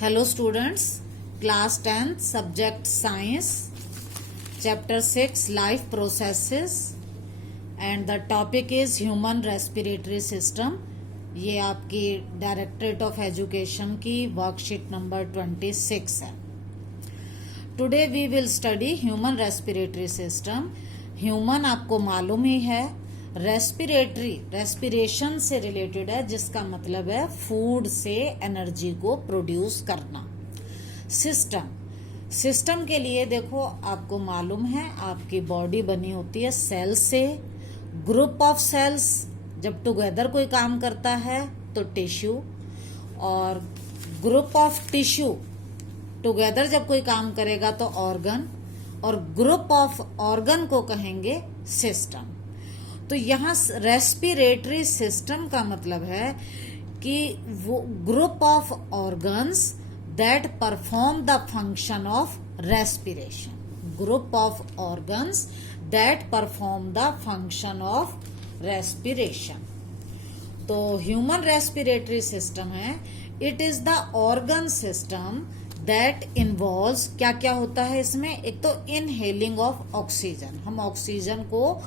Hello students, class 10 subject science, chapter 6 life processes and the topic is human respiratory system. ये आपकी directorate of education की worksheet number 26 है. Today we will study human respiratory system. Human आपको मालूम ही है, respiration से related है, जिसका मतलब है फूड से एनर्जी को प्रोड्यूस करना. सिस्टम के लिए देखो, आपको मालूम है आपकी बॉडी बनी होती है सेल से. ग्रुप ऑफ सेल्स जब टुगेदर कोई काम करता है तो टिश्यू, और ग्रुप ऑफ टिश्यू टुगेदर जब कोई काम करेगा तो ऑर्गन, और ग्रुप ऑफ ऑर्गन को कहेंगे सिस्टम. तो यहाँ रेस्पिरेटरी सिस्टम का मतलब है कि वो group of organs that perform the function of respiration. Group of organs that perform the function of respiration. तो ह्यूमन रेस्पिरेटरी सिस्टम है, it is the organ system that involves, क्या क्या होता है इसमें. एक तो इनहेलिंग ऑफ ऑक्सीजन, हम ऑक्सीजन को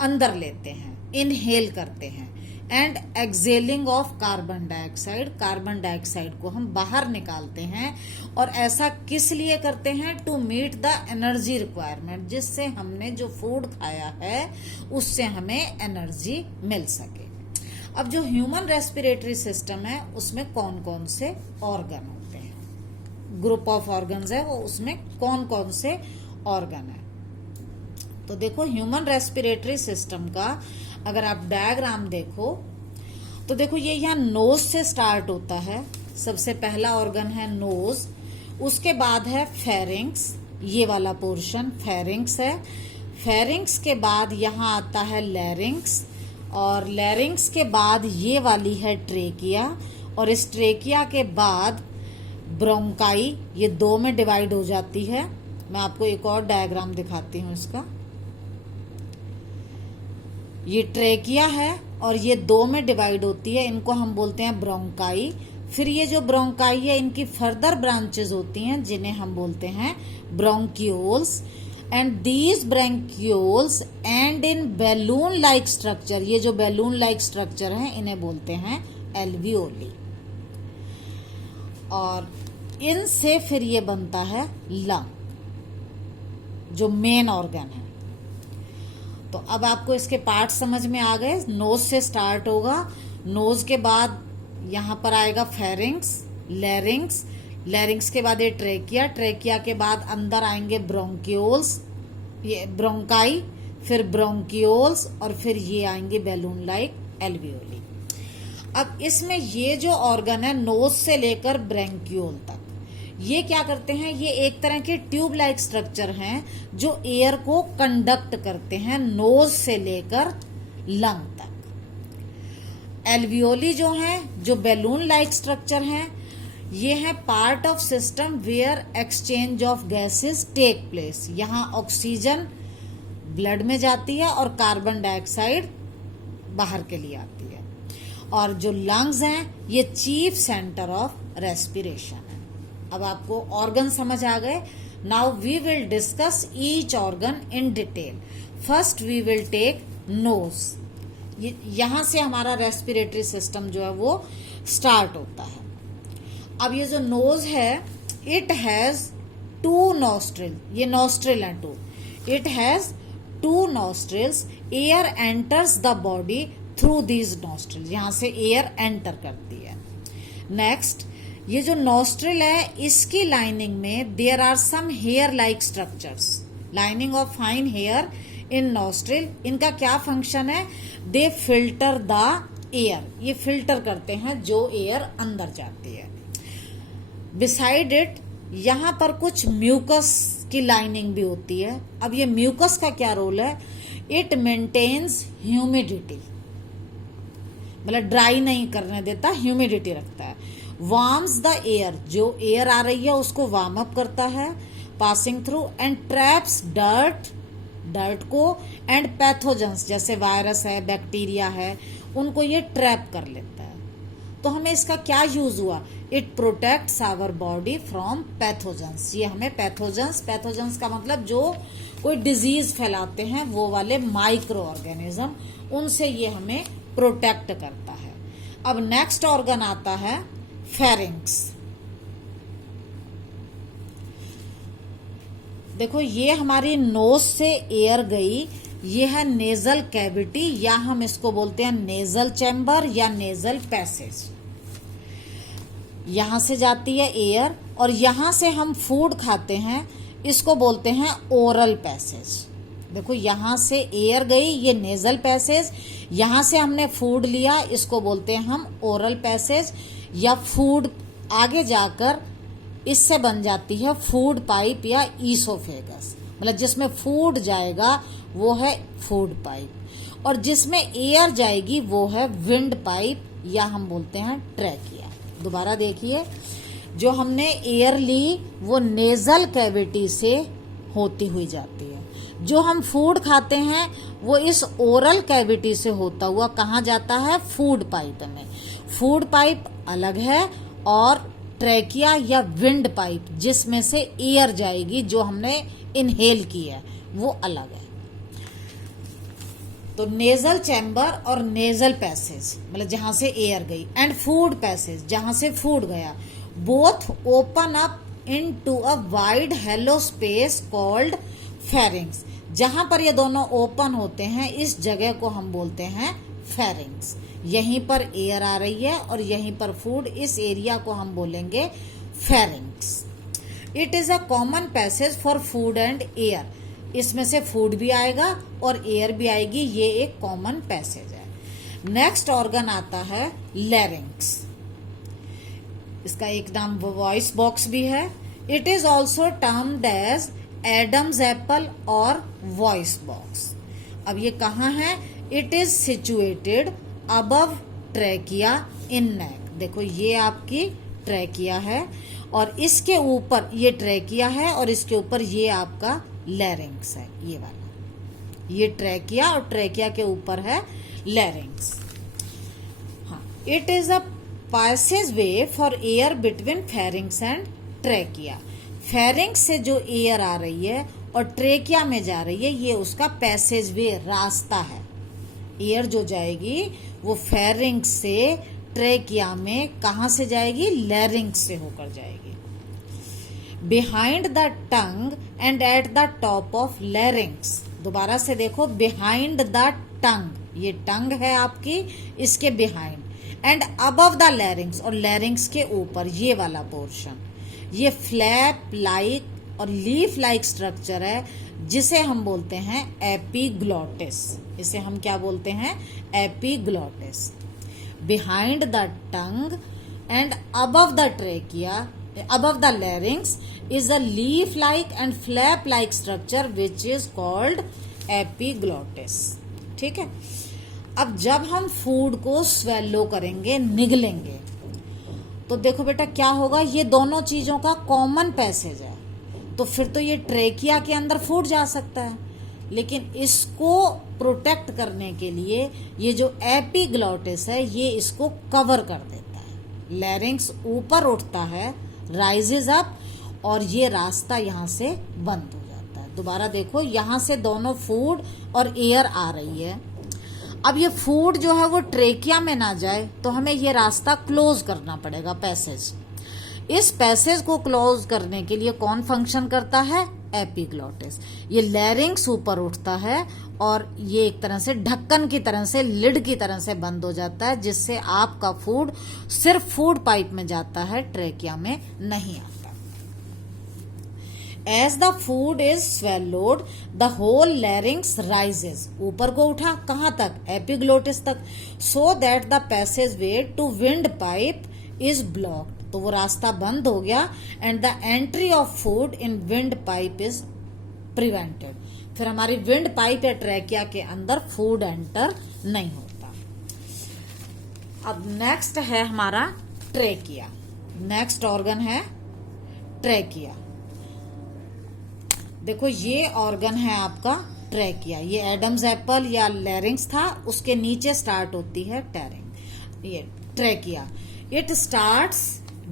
अंदर लेते हैं, इनहेल करते हैं, and excelling of carbon dioxide, carbon dioxide को हम बाहर निकालते हैं. और ऐसा किस लिए करते हैं? To meet the energy requirement, जिससे हमने जो फूड खाया है उससे हमें एनर्जी मिल सके. अब जो ह्यूमन रेस्पिरेटरी सिस्टम है उसमें कौन कौन से ऑर्गन होते हैं, ग्रुप ऑफ ऑर्गन्स है वो, उसमें कौन कौन से ऑर्गन है. तो देखो ह्यूमन रेस्पिरेटरी सिस्टम का अगर आप डायग्राम देखो तो देखो ये यहाँ नोज से स्टार्ट होता है. सबसे पहला ऑर्गन है नोज, उसके बाद है फेरिंग्स, ये वाला पोर्शन फेरिंग्स है. फेरिंग्स के बाद यहाँ आता है लैरिंग्स, और लैरिंग्स के बाद ये वाली है ट्रेकिया, और इस ट्रेकिया के बाद ब्रोंकाई. ये दो में डिवाइड हो जाती है. मैं आपको एक और डायग्राम दिखाती हूँ इसका. ये ट्रेकिया है और ये दो में डिवाइड होती है, इनको हम बोलते हैं ब्रोंकाई. फिर ये जो ब्रोंकाई है इनकी फर्दर ब्रांचेस होती हैं जिन्हें हम बोलते हैं bronchioles. And these bronchioles and in balloon like structure, ये जो बैलून लाइक स्ट्रक्चर है इन्हें बोलते हैं एल्वियोली. और इनसे फिर ये बनता है लंग, जो मेन ऑर्गन है. तो अब आपको इसके पार्ट समझ में आ गए. नोज से स्टार्ट होगा, नोज के बाद यहाँ पर आएगा फेरिंग्स, लैरिंग्स, लैरिंग्स के बाद ये ट्रेकिया, ट्रेकिया के बाद अंदर आएंगे ब्रोंकियोल्स, ये ब्रोंकाई, फिर ब्रोंकियोल्स, और फिर ये आएंगे बैलून लाइक एल्वियोली. अब इसमें ये जो ऑर्गन है नोज से लेकर ब्रोंकियोल तक, ये क्या करते हैं? ये एक तरह के ट्यूब लाइक स्ट्रक्चर हैं जो एयर को कंडक्ट करते हैं नोज से लेकर लंग तक. एल्वियोली जो हैं, जो बैलून लाइक स्ट्रक्चर हैं, ये है part of system where exchange of gases take place. यहाँ ऑक्सीजन ब्लड में जाती है और कार्बन डाइऑक्साइड बाहर के लिए आती है. और जो लंग्स हैं ये चीफ सेंटर ऑफ रेस्पिरेशन है. अब आपको ऑर्गन समझ आ गए. Now we will discuss each organ in detail. First we will take nose. यहां से हमारा रेस्पिरेटरी सिस्टम जो है वो स्टार्ट होता है. अब ये जो नोज है, इट हैज टू नॉस्ट्रिल, ये नॉस्ट्रिल है two. It has two nostrils. Air enters the body through these nostril, यहां से एयर एंटर करती है. नेक्स्ट, ये जो नॉस्ट्रिल है इसकी लाइनिंग में there are some hair like structures, lining of fine hair in nostril. इनका क्या फंक्शन है? दे फिल्टर द एयर, ये फिल्टर करते हैं जो एयर अंदर जाती है. बिसाइड इट यहाँ पर कुछ म्यूकस की लाइनिंग भी होती है. अब ये म्यूकस का क्या रोल है? इट मेंटेन्स ह्यूमिडिटी, मतलब ड्राई नहीं करने देता, ह्यूमिडिटी रखता है. वार्म्स द एयर, जो एयर आ रही है उसको वार्म अप करता है passing through. And traps dirt को, एंड पैथोजेंस जैसे वायरस है, बैक्टीरिया है, उनको ये ट्रैप कर लेता है. तो हमें इसका क्या यूज हुआ? It protects our body from pathogens. ये हमें पैथोजेंस का मतलब जो कोई डिजीज फैलाते हैं वो वाले माइक्रो ऑर्गेनिज्म, उनसे ये हमें प्रोटेक्ट करता है। अब नेक्स्ट ऑर्गन आता है फेरिंग्स। देखो ये हमारी नोज से एयर गई, ये है नेजल कैविटी या हम इसको बोलते हैं नेजल चैम्बर या नेजल पैसेज। यहां से जाती है एयर और यहां से हम फूड खाते हैं, इसको बोलते हैं ओरल पैसेज। देखो यहां से एयर गई, ये नेजल पैसेज, यहां से हमने फूड लिया, इसको बोलते हैं हम ओरल पैसेज। या फूड आगे जाकर इससे बन जाती है फूड पाइप या ईसोफेगस, मतलब जिसमें फूड जाएगा वो है फूड पाइप, और जिसमें एयर जाएगी वो है विंड पाइप या हम बोलते हैं ट्रैकिया। दोबारा देखिए, जो हमने एयर ली वो नेजल कैविटी से होती हुई जाती है, जो हम फूड खाते हैं वो इस ओरल कैविटी से होता हुआ कहाँ जाता है, फूड पाइप में। फूड पाइप अलग है और ट्रैकिया या विंड पाइप जिसमें से एयर जाएगी जो हमने इनहेल की है वो अलग है। तो नेजल चैम्बर और नेजल पैसेज मतलब जहां से एयर गई, एंड फूड पैसेज जहां से फूड गया, both open up into a wide hello space called pharynx. जहां पर ये दोनों ओपन होते हैं इस जगह को हम बोलते हैं फेरिंग्स। यहीं पर एयर आ रही है और यहीं पर फूड, इस एरिया को हम बोलेंगे pharynx. It is a common passage for food and air. इसमें से फूड भी आएगा और एयर भी आएगी, ये एक कॉमन पैसेज है। नेक्स्ट ऑर्गन आता है लैरिंक्स। इसका एक नाम वॉइस बॉक्स भी है। It is also termed as Adam's apple और वॉइस बॉक्स। अब ये कहाँ है? It is situated above trachea in neck. देखो ये आपकी ट्रैकिया है और इसके ऊपर ये ट्रैकिया है और इसके ऊपर ये आपका लैरिंक्स है, ये वाला। ये ट्रैकिया और ट्रैकिया के ऊपर है लैरिंक्स। हाँ, it is a passage way for air between pharynx and trachea. Pharynx से जो एयर आ रही है और ट्रैकिया में जा रही है, ये उसका पैसेज वे, रास्ता है। एयर जो जाएगी वो फेरिंग्स से ट्रैकिया में कहां से जाएगी? लैरिंक्स से होकर जाएगी। Behind the tongue and at the top of larynx. दोबारा से देखो, बिहाइंड द टंग, ये टंग है आपकी, इसके behind, and above the larynx, और लैरिंक्स के ऊपर ये वाला पोर्शन, ये फ्लैप लाइक और लीफ लाइक स्ट्रक्चर है जिसे हम बोलते हैं एपिग्लॉटिस। इसे हम क्या बोलते हैं? Epiglottis. Behind the tongue and above the trachea, above the larynx is a leaf like and flap like structure which is called epiglottis। ठीक है। अब जब हम फूड को स्वेलो करेंगे, निगलेंगे, तो देखो बेटा क्या होगा, ये दोनों चीजों का कॉमन पैसेज है, तो फिर तो ये ट्रैकिया के अंदर फूड जा सकता है, लेकिन इसको प्रोटेक्ट करने के लिए ये जो एपिग्लॉटिस है ये इसको कवर कर देता है। लैरिंक्स ऊपर उठता है, राइजेज अप, और ये रास्ता यहाँ से बंद हो जाता है। दोबारा देखो, यहाँ से दोनों फूड और एयर आ रही है। अब ये फूड जो है वो ट्रेकिया में ना जाए तो हमें ये रास्ता क्लोज करना पड़ेगा, पैसेज। इस पैसेज को क्लोज करने के लिए कौन फंक्शन करता है? एपिग्लॉटिस। ये लैरिंक्स ऊपर उठता है और ये एक तरह से ढक्कन की तरह से, लिड की तरह से बंद हो जाता है, जिससे आपका फूड सिर्फ फूड पाइप में जाता है, ट्रैकिया में नहीं आता। As the food is swallowed, the whole larynx rises। ऊपर को उठा कहाँ तक? एपिग्लोटिस तक। So that the passageway to windpipe is blocked। तो वो रास्ता बंद हो गया, and the entry of food in windpipe is prevented। फिर हमारी विंड पाइप या ट्रैकिया के अंदर फूड एंटर नहीं होता। अब नेक्स्ट है हमारा ट्रैकिया। नेक्स्ट ऑर्गन है ट्रैकिया। देखो ये ऑर्गन है आपका ट्रैकिया। ये एडम्स एप्पल या लैरिंक्स था, उसके नीचे स्टार्ट होती है ये trachea. It starts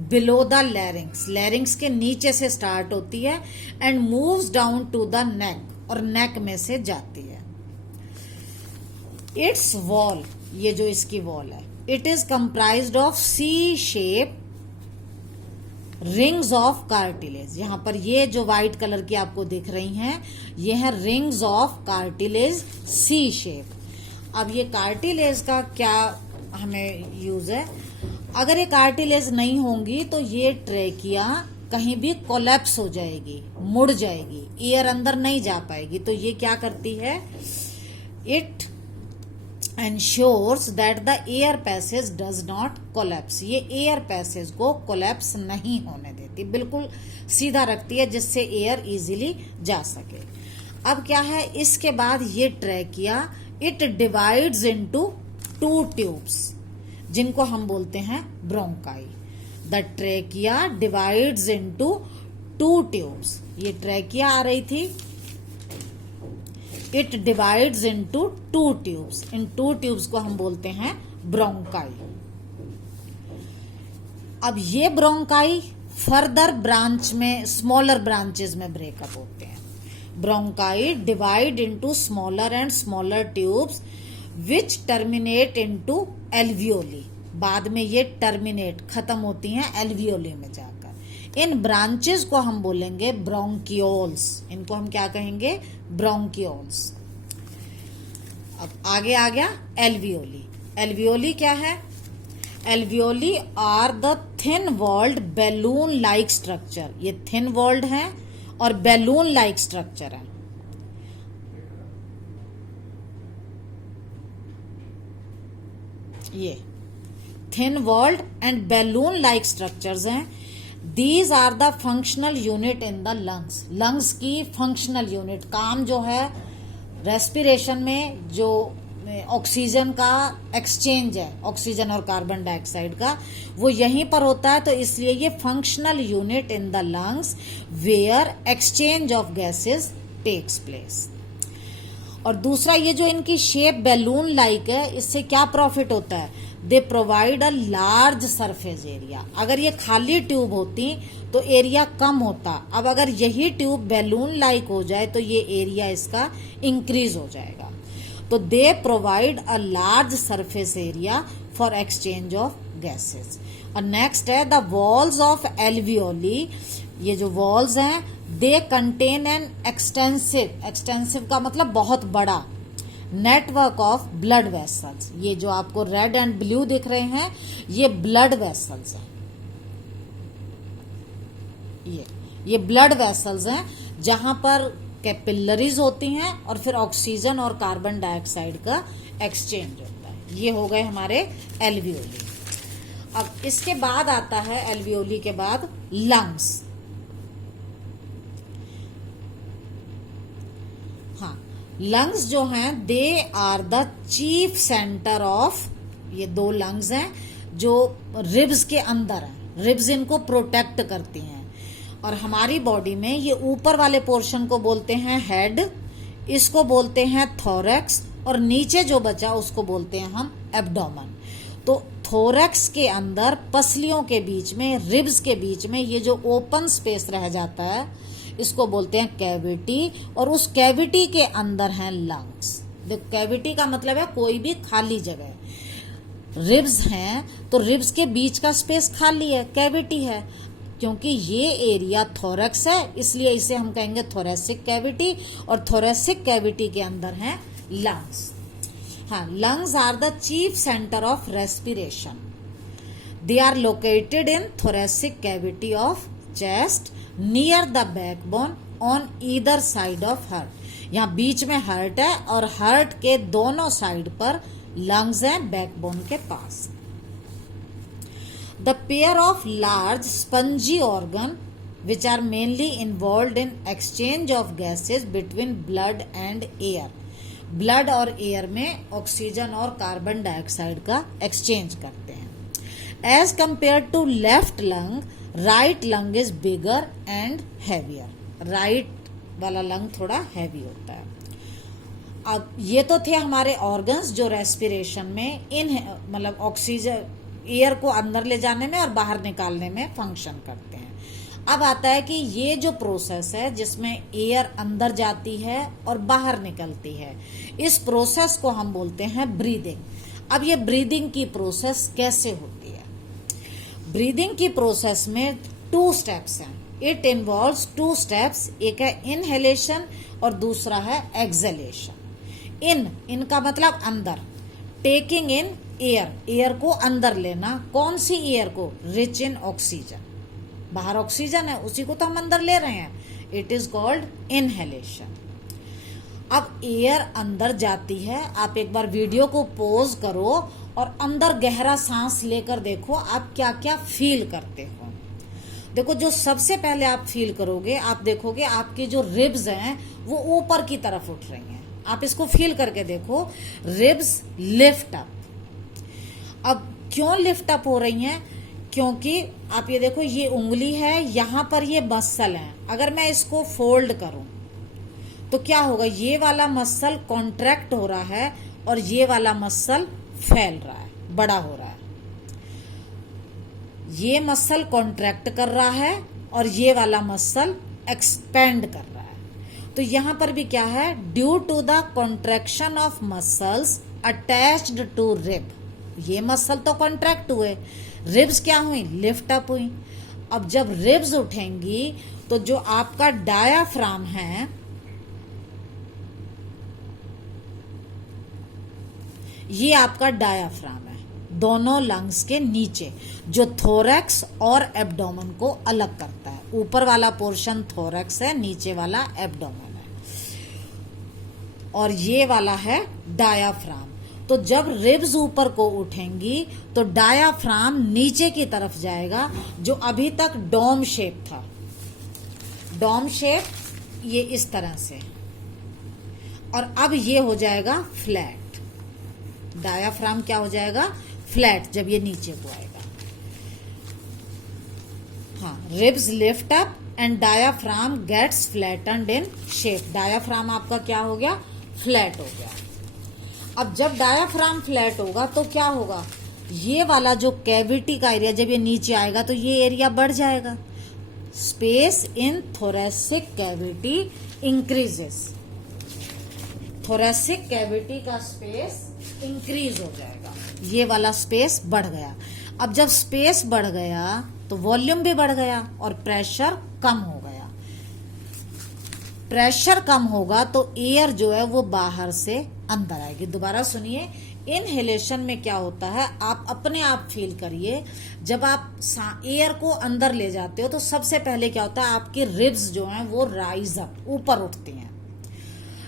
below the larynx, larynx के नीचे से स्टार्ट होती है and moves down to the neck, और नेक में से जाती है। इट्स वॉल, ये जो इसकी वॉल है, it is comprised of C shape rings of cartilage. यहां पर ये जो व्हाइट कलर की आपको दिख रही हैं, ये है rings of cartilage C shape. अब ये कार्टिलेज का क्या हमें यूज है? अगर ये कार्टिलेज नहीं होंगी तो ये ट्रेकिया कहीं भी कोलैप्स हो जाएगी, मुड़ जाएगी, एयर अंदर नहीं जा पाएगी। तो ये क्या करती है? It ensures that the air passage does not collapse. ये एयर पैसेज को कोलैप्स नहीं होने देती, बिल्कुल सीधा रखती है जिससे एयर इजीली जा सके। अब क्या है इसके बाद? ये trachea it divides into 2 tubes, जिनको हम बोलते हैं bronchi. The trachea divides into 2 tubes. ये ट्रेकिया आ रही थी, it divides into 2 tubes. In 2 tubes को हम बोलते हैं ब्रोंकाई। अब ये ब्रोंकाई फर्दर ब्रांच में, स्मॉलर ब्रांचेस में ब्रेकअप होते हैं। Bronchi divide into smaller and smaller tubes which terminate into alveoli. बाद में ये टर्मिनेट, खत्म होती हैं एल्वियोली में जाकर। इन ब्रांचेस को हम बोलेंगे ब्रोंकियोल्स। इनको हम क्या कहेंगे? ब्रोंकियोल्स। अब आगे आ गया एल्वियोली। एल्वियोली क्या है? Alveoli are the thin walled balloon like structure. ये थिन वॉल्ड है और बैलून लाइक स्ट्रक्चर है। ये thin walled and balloon like structures हैं। These are the functional unit in the lungs. Lungs की फंक्शनल यूनिट, काम जो है रेस्पिरेशन में, जो ऑक्सीजन का एक्सचेंज है, ऑक्सीजन और कार्बन डाइऑक्साइड का, वो यहीं पर होता है। तो इसलिए ये functional unit in the lungs where exchange of gases takes place. और दूसरा, ये जो इनकी शेप बैलून लाइक है, इससे क्या प्रॉफिट होता है? They provide a large surface area. अगर ये खाली ट्यूब होती तो एरिया कम होता। अब अगर यही ट्यूब बैलून लाइक हो जाए तो ये एरिया इसका इंक्रीज हो जाएगा। तो दे provide a large surface area for exchange of gases. और नेक्स्ट है द वॉल्स ऑफ एल्वियोली। ये जो वॉल्स हैं, they contain an extensive, extensive का मतलब बहुत बड़ा, नेटवर्क ऑफ ब्लड वेसल्स। ये जो आपको रेड एंड ब्लू दिख रहे हैं, ये ब्लड वेसल्स हैं। ये ब्लड वेसल्स हैं जहां पर कैपिलरीज होती हैं और फिर ऑक्सीजन और कार्बन डाइऑक्साइड का एक्सचेंज होता है। ये हो गए हमारे एल्वियोली। अब इसके बाद आता है एल्वियोली के बाद लंग्स। हाँ, लंग्स जो हैं they are the chief centre of, ये 2 लंग्स हैं जो रिब्स के अंदर हैं। रिब्स इनको प्रोटेक्ट करती हैं। और हमारी बॉडी में ये ऊपर वाले पोर्शन को बोलते हैं हेड, इसको बोलते हैं थोरैक्स, और नीचे जो बचा उसको बोलते हैं हम एब्डोमेन। तो थोरैक्स के अंदर पसलियों के बीच में, रिब्स के बीच में ये जो ओपन स्पेस रह जाता है, इसको बोलते हैं कैविटी। और उस कैविटी के अंदर हैं लंग्स। देखो, कैविटी का मतलब है कोई भी खाली जगह। रिब्स हैं तो रिब्स के बीच का स्पेस खाली है, कैविटी है। क्योंकि ये एरिया थोरैक्स है इसलिए इसे हम कहेंगे थोरेसिक कैविटी, और थोरेसिक कैविटी के अंदर हैं लंग्स। हाँ, lungs are the chief centre of respiration. They are located in thoracic cavity of chest near the backbone on either side of heart. यहाँ बीच में हार्ट है और हार्ट के दोनों साइड पर लंग्स हैं, बैकबोन के पास। The pair of large spongy organ which are mainly involved in exchange of gases between blood and air. Blood और एयर में ऑक्सीजन और कार्बन डाइऑक्साइड का एक्सचेंज करते हैं। As compare to left lung, right lung is bigger and heavier. Right वाला lung थोड़ा heavy होता है। अब ये तो थे हमारे ऑर्गन्स जो रेस्पिरेशन में इन मतलब ऑक्सीजन एयर को अंदर ले जाने में और बाहर निकालने में फंक्शन करते हैं। अब आता है कि ये जो प्रोसेस है जिसमें एयर अंदर जाती है और बाहर निकलती है, इस प्रोसेस को हम बोलते हैं ब्रीदिंग। अब ये ब्रीदिंग की प्रोसेस कैसे होती है? ब्रीदिंग की प्रोसेस में 2 स्टेप्स हैं। इट इन्वॉल्व्स 2 स्टेप्स, एक है इनहेलेशन और दूसरा है एक्सहेलेशन। इनका मतलब अंदर, टेकिंग इन एयर को अंदर लेना। कौन सी एयर को? Rich in oxygen. बाहर ऑक्सीजन है, उसी को तो हम अंदर ले रहे हैं। It is called inhalation. अब एयर अंदर जाती है, आप एक बार वीडियो को पॉज करो और अंदर गहरा सांस लेकर देखो आप क्या क्या फील करते हो। देखो, जो सबसे पहले आप फील करोगे, आप देखोगे आपकी जो रिब्स हैं वो ऊपर की तरफ उठ रही हैं। आप इसको फील करके देखो, रिब्स लिफ्ट अप। अब क्यों लिफ्ट अप हो रही हैं? क्योंकि आप ये देखो, ये उंगली है, यहां पर ये मसल है। अगर मैं इसको फोल्ड करूं तो क्या होगा? ये वाला मसल कॉन्ट्रैक्ट हो रहा है और ये वाला मसल फैल रहा है, बड़ा हो रहा है। ये मसल कॉन्ट्रैक्ट कर रहा है और ये वाला मसल एक्सपेंड कर रहा है। तो यहां पर भी क्या है? Due to the contraction of muscles attached to rib. ये मसल तो कॉन्ट्रैक्ट हुए, रिब्स क्या हुई? लिफ्ट अप हुई। अब जब रिब्स उठेंगी तो जो आपका डायाफ्राम है, ये आपका डायाफ्राम है दोनों लंग्स के नीचे, जो थोरैक्स और एब्डोमेन को अलग करता है। ऊपर वाला पोर्शन थोरैक्स है, नीचे वाला एब्डोमेन है, और ये वाला है डायाफ्राम। तो जब रिब्स ऊपर को उठेंगी तो डायाफ्राम नीचे की तरफ जाएगा, जो अभी तक डोम शेप था। डोम शेप ये इस तरह से, और अब ये हो जाएगा फ्लैट। डायाफ्राम क्या हो जाएगा? फ्लैट, जब ये नीचे को आएगा। हाँ, ribs lift up and diaphragm gets flattened in shape. Diaphragm आपका क्या हो गया? फ्लैट हो गया। अब जब डायाफ्राम फ्लैट होगा तो क्या होगा? ये वाला जो कैविटी का एरिया, जब ये नीचे आएगा तो ये एरिया बढ़ जाएगा। Space in thoracic cavity increases. Thoracic cavity का स्पेस इंक्रीज हो जाएगा, ये वाला स्पेस बढ़ गया। अब जब स्पेस बढ़ गया तो वॉल्यूम भी बढ़ गया और प्रेशर कम हो गया। प्रेशर कम होगा तो एयर जो है वो बाहर से अंदर आएगी। दोबारा सुनिए, इनहेलेशन में क्या होता है, आप अपने आप फील करिए। जब आप एयर को अंदर ले जाते हो तो सबसे पहले क्या होता है, आपकी रिब्स जो हैं वो राइज अप, ऊपर उठती हैं।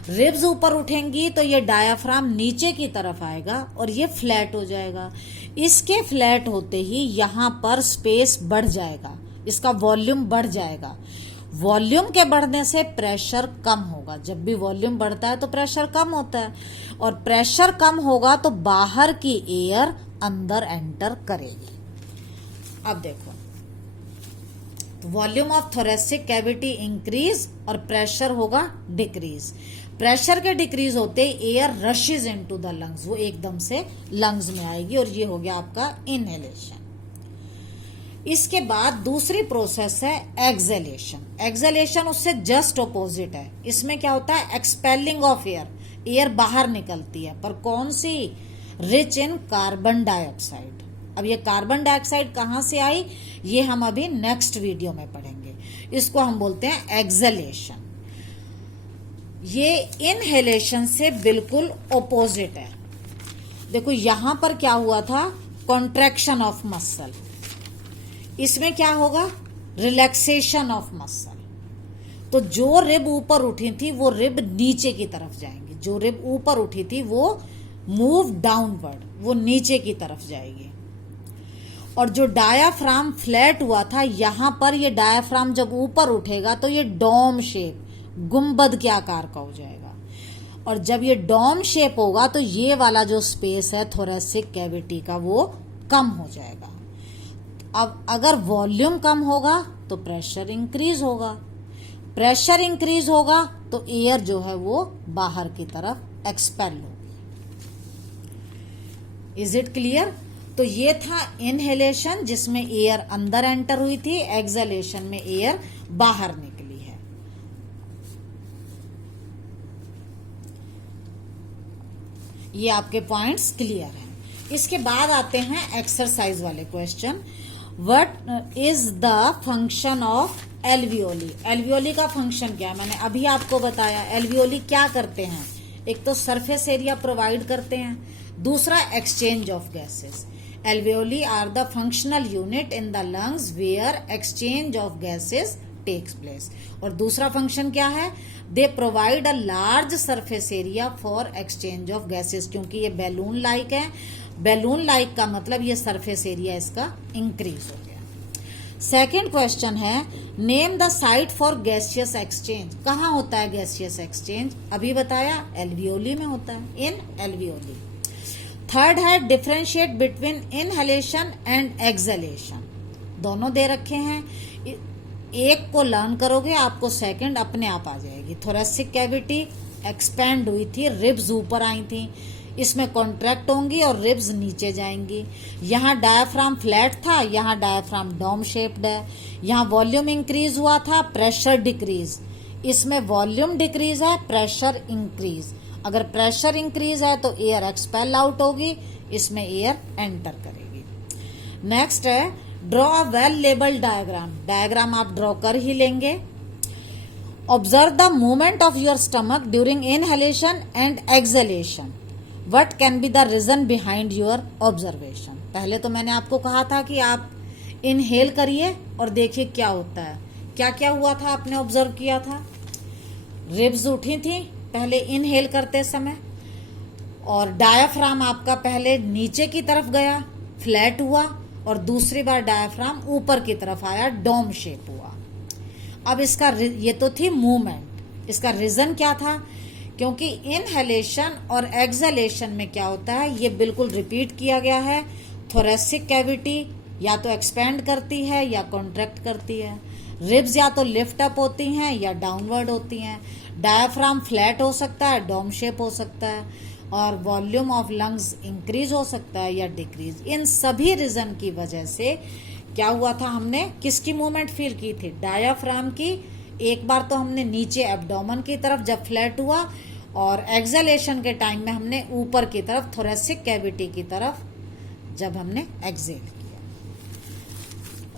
रिब्स ऊपर उठेंगी तो ये डायाफ्राम नीचे की तरफ आएगा और ये फ्लैट हो जाएगा। इसके फ्लैट होते ही यहाँ पर स्पेस बढ़ जाएगा, इसका वॉल्यूम बढ़ जाएगा। वॉल्यूम के बढ़ने से प्रेशर कम होगा। जब भी वॉल्यूम बढ़ता है तो प्रेशर कम होता है, और प्रेशर कम होगा तो बाहर की एयर अंदर एंटर करेगी। अब देखो, volume of thoracic cavity increase और प्रेशर होगा डिक्रीज। प्रेशर के डिक्रीज होते air rushes into the lungs, वो एकदम से लंग्स में आएगी, और ये हो गया आपका इनहेलेशन। इसके बाद दूसरी प्रोसेस है एक्सहेलेशन। एक्सहेलेशन उससे जस्ट ऑपोजिट है। इसमें क्या होता है, एक्सपेलिंग ऑफ एयर, एयर बाहर निकलती है, पर कौन सी? Rich in carbon dioxide. अब ये कार्बन डाइऑक्साइड कहां से आई, ये हम अभी नेक्स्ट वीडियो में पढ़ेंगे। इसको हम बोलते हैं एक्सहेलेशन। ये इनहेलेशन से बिल्कुल ऑपोजिट है। देखो यहां पर क्या हुआ था, कॉन्ट्रैक्शन ऑफ मसल। इसमें क्या होगा, रिलैक्सेशन ऑफ मसल। तो जो रिब ऊपर उठी थी वो रिब नीचे की तरफ जाएंगी, जो रिब ऊपर उठी थी वो मूव डाउनवर्ड, वो नीचे की तरफ जाएगी। और जो डायाफ्राम फ्लैट हुआ था, यहां पर ये डायाफ्राम जब ऊपर उठेगा तो ये डोम शेप, गुंबद के आकार का हो जाएगा। और जब ये डोम शेप होगा तो ये वाला जो स्पेस है थोरेसिक कैविटी का, वो कम हो जाएगा। अब अगर वॉल्यूम कम होगा तो प्रेशर इंक्रीज होगा, प्रेशर इंक्रीज होगा तो एयर जो है वो बाहर की तरफ एक्सपेल होगी। Is it clear? तो तो ये था इनहेलेशन जिसमें एयर अंदर एंटर हुई थी, एक्सहेलेशन में एयर बाहर निकली है। ये आपके पॉइंट्स क्लियर हैं। इसके बाद आते हैं एक्सरसाइज वाले question. What is the function of alveoli? Alveoli का फंक्शन क्या है? मैंने अभी आपको बताया एल्वियोली क्या करते हैं। एक तो सरफेस एरिया प्रोवाइड करते हैं, दूसरा exchange of gases. Alveoli are the functional unit in the lungs where exchange of gases takes place. और दूसरा फंक्शन क्या है? They provide a large surface area for exchange of gases. क्योंकि ये balloon like है, बैलून लाइक का मतलब ये सरफेस एरिया इसका इंक्रीज हो गया। सेकेंड क्वेश्चन है, name the site for gaseous exchange. कहाँ होता है गैसियस एक्सचेंज? अभी बताया एल्वियोली में होता है, इन एल्वियोली। थर्ड है, differentiate between inhalation and exhalation. दोनों दे रखे हैं, एक को लर्न करोगे आपको सेकंड अपने आप आ जाएगी। थोरेसिक कैविटी एक्सपैंड हुई थी, रिब्स ऊपर आई थी, इसमें कॉन्ट्रैक्ट होंगी और रिब्स नीचे जाएंगी। यहाँ डायफ्राम फ्लैट था, यहाँ डायफ्राम डोम शेप्ड है। यहाँ वॉल्यूम इंक्रीज हुआ था, प्रेशर डिक्रीज। इसमें वॉल्यूम डिक्रीज है, प्रेशर इंक्रीज। अगर प्रेशर इंक्रीज है तो एयर एक्सपेल आउट होगी, इसमें एयर एंटर करेगी। नेक्स्ट है, draw a well labelled diagram. Diagram आप ड्रॉ कर ही लेंगे। Observe the movement of your stomach during inhalation and exhalation. What can be the reason behind your observation. पहले तो मैंने आपको कहा था कि आप इनहेल करिए और देखिए क्या होता है। क्या क्या हुआ था आपने ऑब्जर्व किया था? रिब्स उठी थी पहले इनहेल करते समय, और डायाफ्राम आपका पहले नीचे की तरफ गया, फ्लैट हुआ, और दूसरी बार डायाफ्राम ऊपर की तरफ आया, डोम शेप हुआ। अब इसका ये तो थी मूवमेंट, इसका रीजन क्या था? क्योंकि इनहेलेशन और एक्सहेलेशन में क्या होता है, ये बिल्कुल रिपीट किया गया है। थोरेसिक कैविटी या तो एक्सपेंड करती है या कॉन्ट्रैक्ट करती है। रिब्स या तो लिफ्ट अप होती हैं या डाउनवर्ड होती हैं। डायफ्राम फ्लैट हो सकता है, डोम शेप हो सकता है, और वॉल्यूम ऑफ लंग्स इंक्रीज हो सकता है या डिक्रीज। इन सभी रीजन की वजह से क्या हुआ था, हमने किसकी मूवमेंट फील की थी? डायाफ्राम की। एक बार तो हमने नीचे एब्डोमेन की तरफ जब फ्लैट हुआ, और एक्सहेलेशन के टाइम में हमने ऊपर की तरफ थोरेसिक कैविटी की तरफ जब हमने एक्सहेल किया।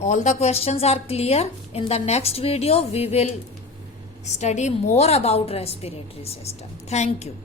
All the questions are clear. In the next video, we will study more about respiratory system. Thank you.